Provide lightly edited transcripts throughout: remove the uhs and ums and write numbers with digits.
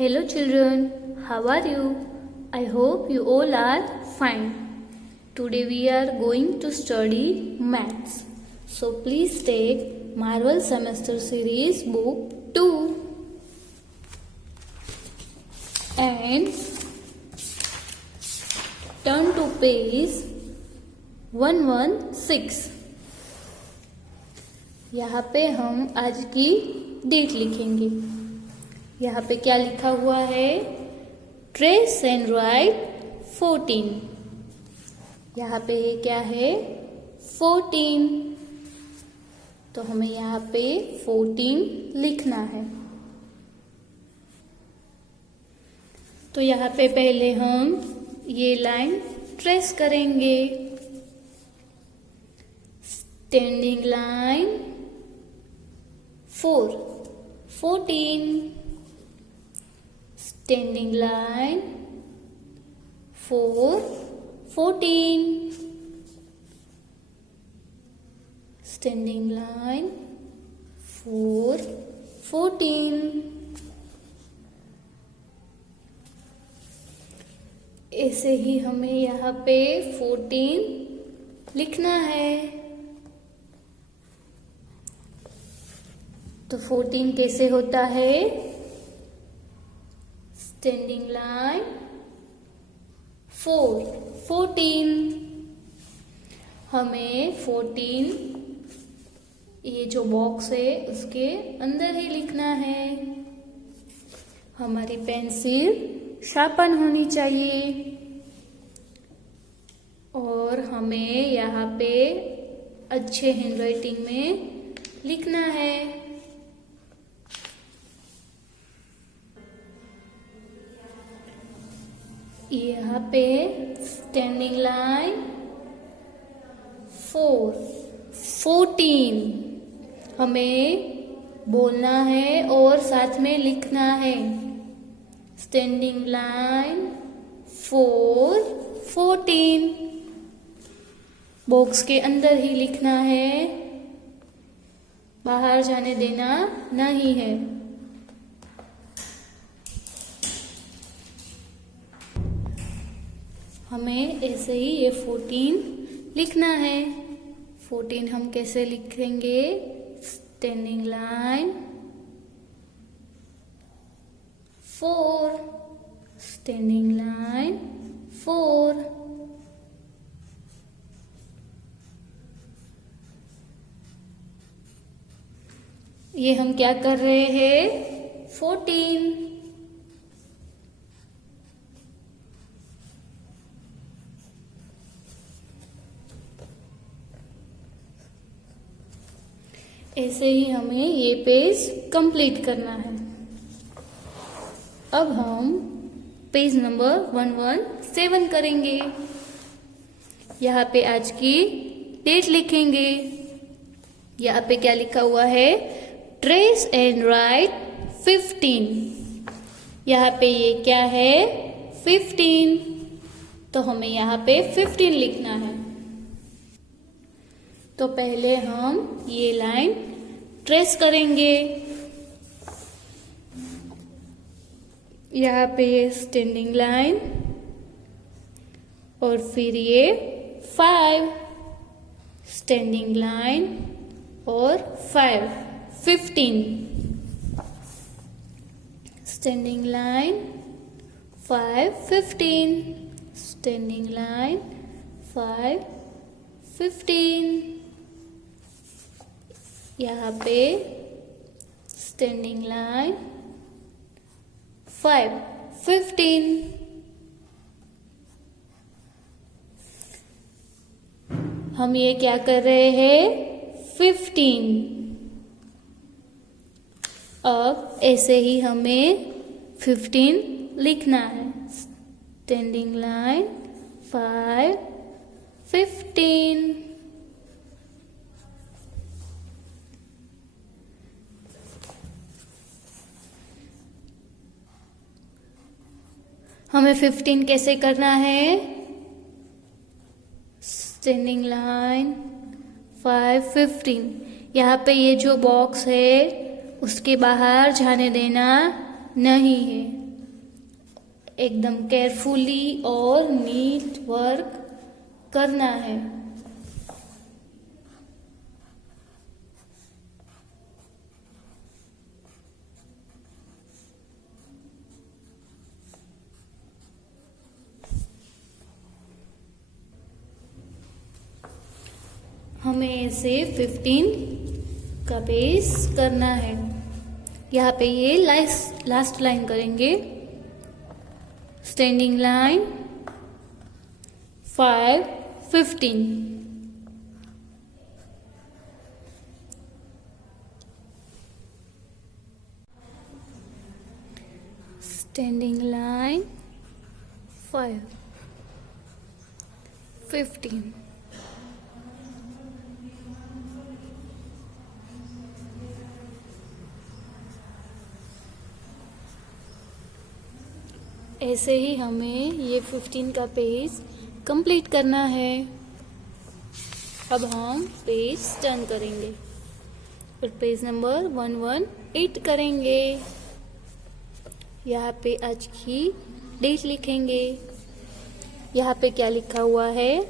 Hello children, how are you? I hope you all are fine. Today we are going to study maths. So please take Marvel Semester Series book 2 and turn to page 116. यहाँ पे हम आज की date लिखेंगे। यहाँ पे क्या लिखा हुआ है? Trace and right 14। यहाँ पे क्या है? 14। तो हमें यहाँ पे 14 लिखना है। तो यहाँ पे पहले हम ये लाइन ट्रेस करेंगे। Standing line 4, 14। Standing line 4, 14. Standing line 4, 14. ऐसे ही हमें यहाँ पे 14 लिखना है। तो 14 कैसे होता है? Standing line 4, 14। हमें 14 ये जो बॉक्स है उसके अंदर ही लिखना है। हमारी पेंसिल शार्पन होनी चाहिए और हमें यहाँ पे अच्छे हैंडराइटिंग में लिखना है। यहाँ पे स्टैंडिंग लाइन 4, 14 हमें बोलना है और साथ में लिखना है। स्टैंडिंग लाइन 4, 14 बॉक्स के अंदर ही लिखना है, बाहर जाने देना नहीं है। हमें ऐसे ही ये 14 लिखना है। 14 हम कैसे लिखेंगे? Standing line 4, standing line 4। ये हम क्या कर रहे हैं? 14। ऐसे ही हमें ये पेज कंप्लीट करना है। अब हम पेज नंबर 117 करेंगे। यहाँ पे आज की डेट लिखेंगे। यहाँ पे क्या लिखा हुआ है? Trace and right 15। यहाँ पे ये क्या है? 15। तो हमें यहाँ पे 15 लिखना है। तो पहले हम ये लाइन ट्रेस करेंगे। यहाँ पे ये स्टैंडिंग लाइन और फिर ये 5 स्टैंडिंग लाइन और 5, 15 स्टैंडिंग लाइन 5, 15 स्टैंडिंग लाइन 5, 15। यहाँ पे स्टैंडिंग लाइन 5, 15। हम ये क्या कर रहे हैं? 15। अब ऐसे ही हमें 15 लिखना है। Standing line 5, 15। हमें 15 कैसे करना है? Standing line 5, 15। यहाँ पे ये जो बॉक्स है उसके बाहर जाने देना नहीं है। एकदम केयरफुली और नीट वर्क करना है। हमें ऐसे 15 का पेज करना है। यहाँ पे ये लास्ट लाइन करेंगे। Standing line 5, 15। Standing line 5, 15। ऐसे ही हमें ये 15 का पेज कंप्लीट करना है। अब हम पेज टर्न करेंगे और पेज नंबर 118 करेंगे। यहाँ पे आज की डेट लिखेंगे। यहाँ पे क्या लिखा हुआ है?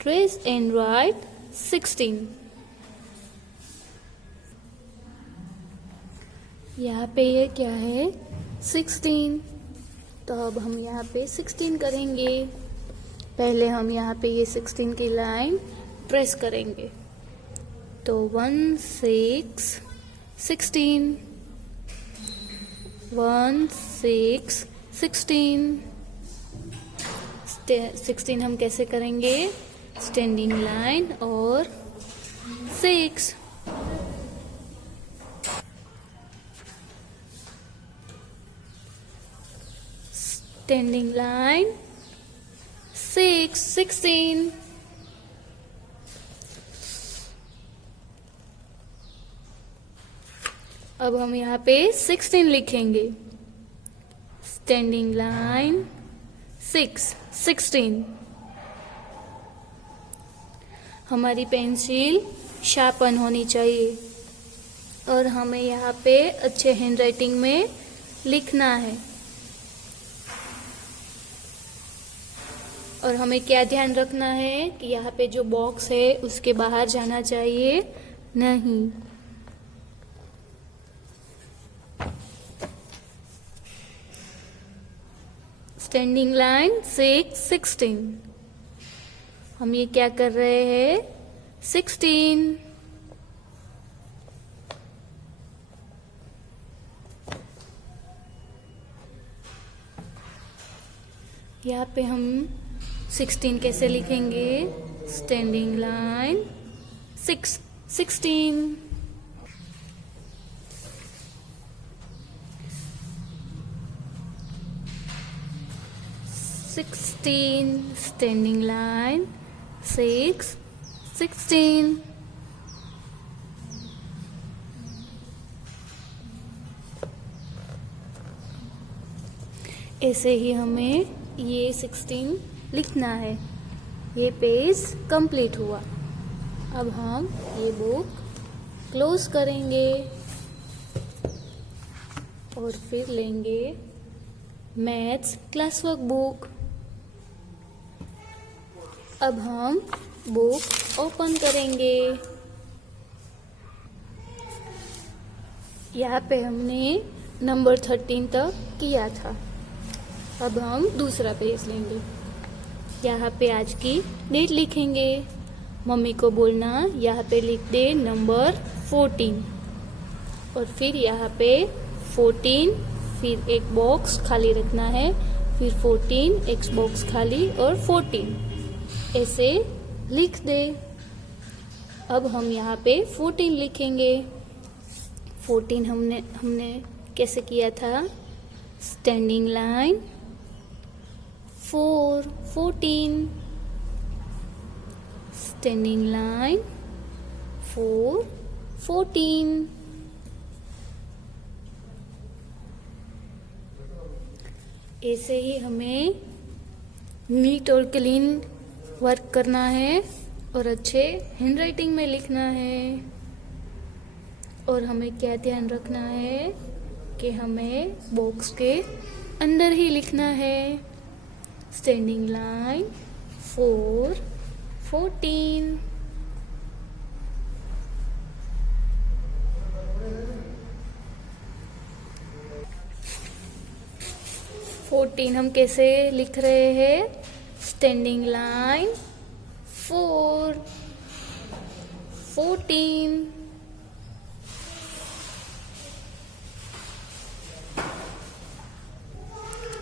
Trace and right 16। यहाँ पे ये क्या है? 16। तो अब हम यहाँ पे 16 करेंगे। पहले हम यहाँ पे ये 16 की लाइन ट्रेस करेंगे। तो 1, 6, 16, 1, 6, 16। 16 हम कैसे करेंगे? स्टैंडिंग लाइन और 6। Standing line 6, 16। अब हम यहाँ पे 16 लिखेंगे। Standing line 6, 16। हमारी पेंसिल शार्पन होनी चाहिए और हमें यहाँ पे अच्छे हैंडराइटिंग में लिखना है। और हमें क्या ध्यान रखना है कि यहाँ पे जो बॉक्स है उसके बाहर जाना चाहिए नहीं। Standing line 6, 16। हम ये क्या कर रहे हैं? 16। यहाँ पे हम 16 कैसे लिखेंगे? Standing line 6, 16। Standing line 6, 16। ऐसे ही हमें ये 16 लिखना है। ये पेज कंप्लीट हुआ। अब हम ये बुक क्लोज करेंगे और फिर लेंगे मैथ्स क्लास वर्क बुक। अब हम बुक ओपन करेंगे। यहाँ पे हमने नंबर 13 तक किया था। अब हम दूसरा पेज लेंगे। यहाँ पे आज की डेट लिखेंगे। मम्मी को बोलना यहाँ पे लिख दे नंबर 14 और फिर यहाँ पे 14, फिर एक बॉक्स खाली रखना है, फिर 14, एक बॉक्स खाली और 14 ऐसे लिख दे। अब हम यहाँ पे 14 लिखेंगे। 14 हमने कैसे किया था? Standing line 4, 14। Standing line 4, 14। ऐसे ही हमें नीट और क्लीन वर्क करना है और अच्छे हैंडराइटिंग में लिखना है। और हमें क्या ध्यान रखना है? कि हमें बॉक्स के अंदर ही लिखना है। Standing line 4 14। हम कैसे लिख रहे हैं? Standing line 4 14।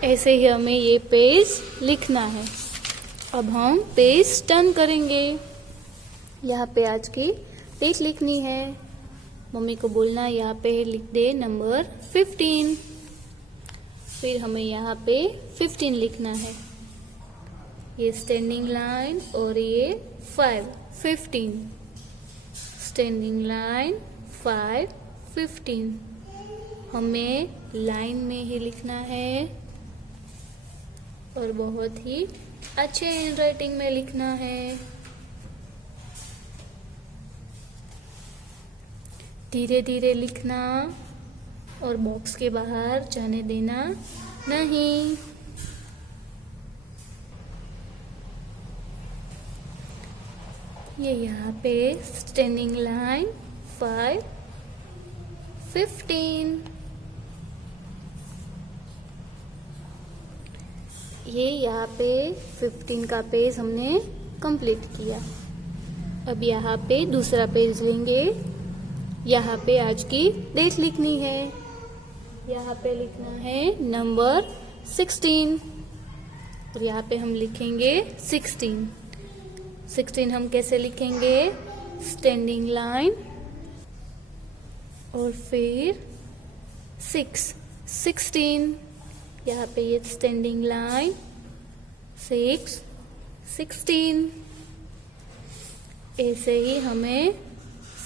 ऐसे ही हमें ये पेज लिखना है। अब हम पेज टर्न करेंगे। यहाँ पे आज की डेट लिखनी है। मम्मी को बोलना यहाँ पे लिख दे नंबर 15। फिर हमें यहाँ पे 15 लिखना है। ये स्टैंडिंग लाइन और ये 5 15। Standing line 5 15। हमें लाइन में ही लिखना है और बहुत ही अच्छे हैंडराइटिंग में लिखना है। धीरे धीरे लिखना और बॉक्स के बाहर जाने देना नहीं। ये यहाँ पे स्टैंडिंग लाइन 5 15। ये यहाँ पे 15 का पेज हमने कंप्लीट किया। अब यहाँ पे दूसरा पेज लेंगे। यहाँ पे आज की डेट लिखनी है। यहाँ पे लिखना है नंबर 16 और यहाँ पे हम लिखेंगे 16 हम कैसे लिखेंगे? स्टैंडिंग लाइन और फिर 16। यहाँ पे ये स्टैंडिंग लाइन 16। ऐसे ही हमें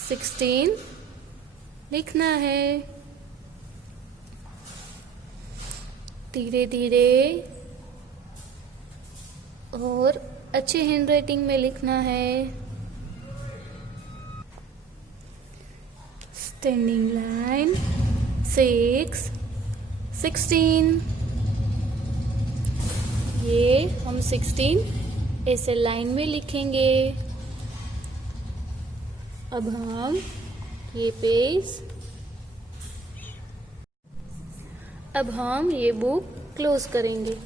16 लिखना है। धीरे धीरे और अच्छे हैंडराइटिंग में लिखना है। Standing line 16। ये हम 16 ऐसे लाइन में लिखेंगे। अब हम ये पेज, अब हम ये बुक क्लोज करेंगे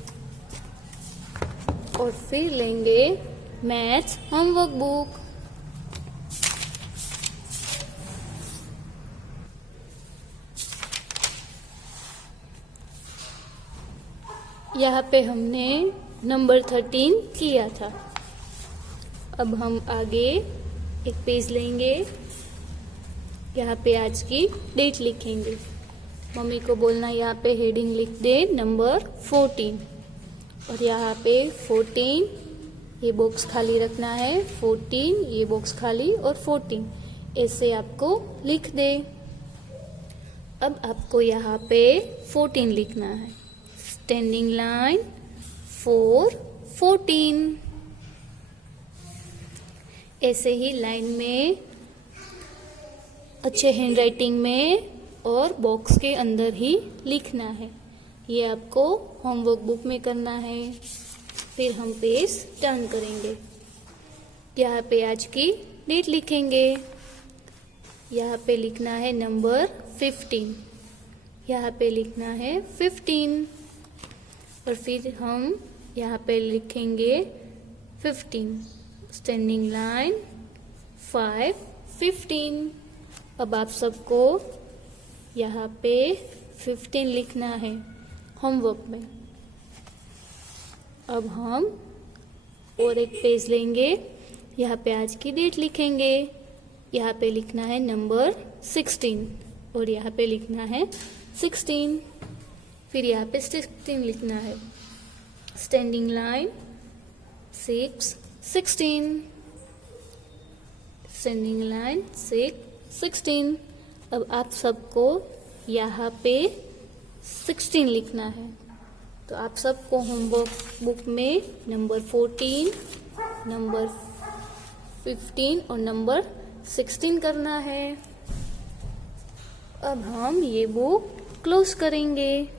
और फिर लेंगे मैथ्स होमवर्क बुक। यहाँ पे हमने नंबर 13 किया था। अब हम आगे एक पेज लेंगे। यहाँ पे आज की डेट लिखेंगे। मम्मी को बोलना यहाँ पे हेडिंग लिख दे नंबर 14 और यहाँ पे 14 ये बॉक्स खाली रखना है। 14 ये बॉक्स खाली और 14 ऐसे आपको लिख दे। अब आपको यहाँ पे 14 लिखना है। Standing line 4 14। ऐसे ही लाइन में अच्छे हैंडराइटिंग में और बॉक्स के अंदर ही लिखना है। ये आपको होमवर्क बुक में करना है। फिर हम पेज टर्न करेंगे। यहाँ पे आज की डेट लिखेंगे। यहाँ पे लिखना है नंबर 15। यहाँ पे लिखना है 15 और फिर हम यहाँ पे लिखेंगे 15। Standing line 5 15। अब आप सबको यहाँ पे 15 लिखना है होमवर्क में। अब हम और एक पेज लेंगे। यहाँ पे आज की डेट लिखेंगे। यहाँ पे लिखना है नंबर 16 और यहाँ पे लिखना है 16। फिर यहाँ पे 16 लिखना है। Standing line 6 16। Standing line 6 16। अब आप सबको यहाँ पे 16 लिखना है। तो आप सबको होमवर्क बुक में नंबर 14, नंबर 15 और नंबर 16 करना है। अब हम ये बुक क्लोज करेंगे।